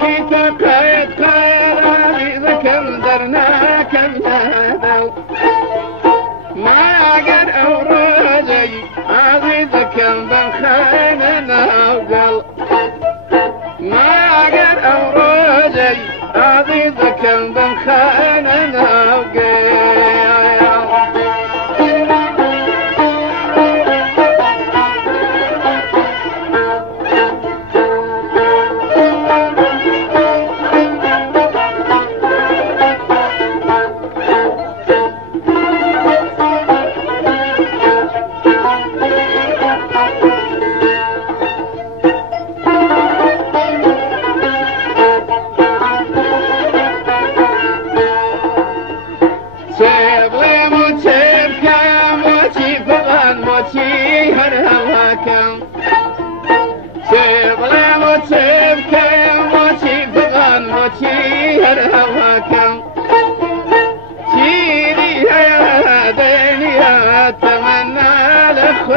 سيدي تقيت خير عزيزك درناك النادو ما قد أوراجي عزيزك بالخيمنا وقل ما قد أوراجي عزيزك بالخيمنا وقل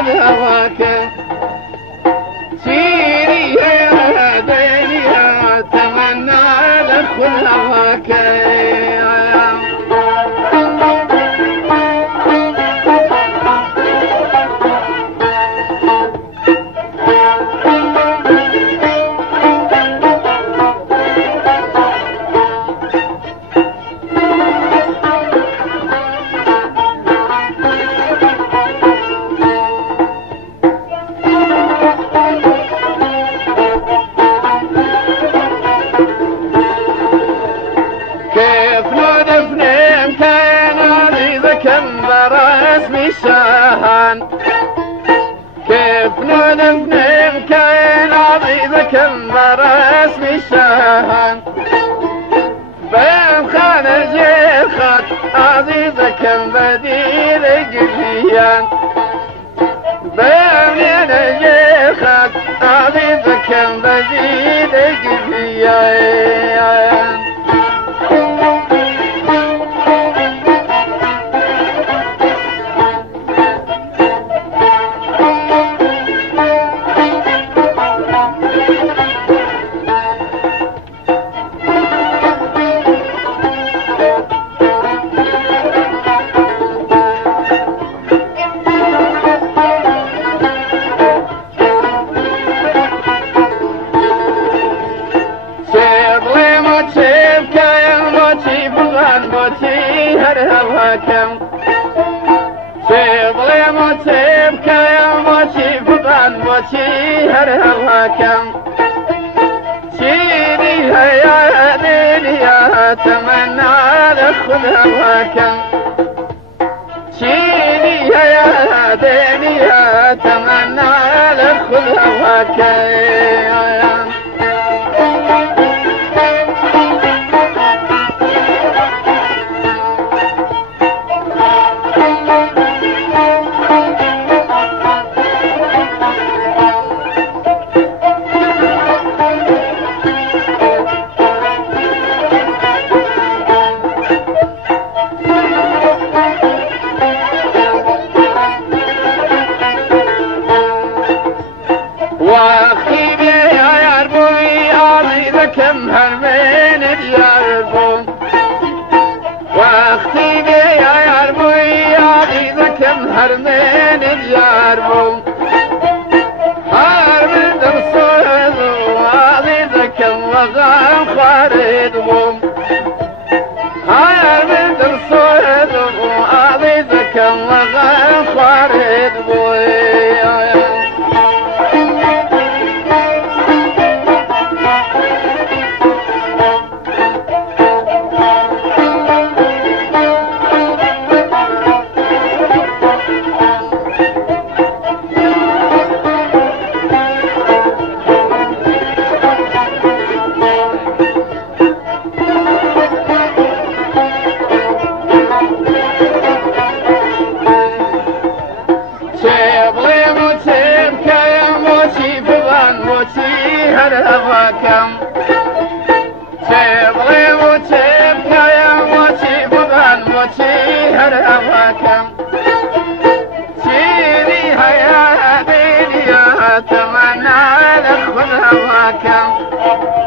هواك سيري يا دنيا تمنى لخل هواك كيف ننفنم كان عزيزك المرس بالشهان بين خان جيخك عزيزك البديل قليان بين جيخك عزيزك البديل قليان سيبلي متسيبك يا موتي فضان موتي هرهواكم سيدي هيا دنيا تمنى لخل هواكم سيدي هيا دنيا تمنى لخل هواكم واخي بيا يا ربوي عزيزك مهرمين الياربو واخي بيا يا ربوي عزيزك مهرمين الياربو هرمن درصوض وعزيزك وغام خاردبو هرمن درصوض وعزيزك وغام خاردبو هواكم سيبغي وتبك يا موتي فضل موتي هواكم سيدي هيا دنيا تمنى لخذ هواكم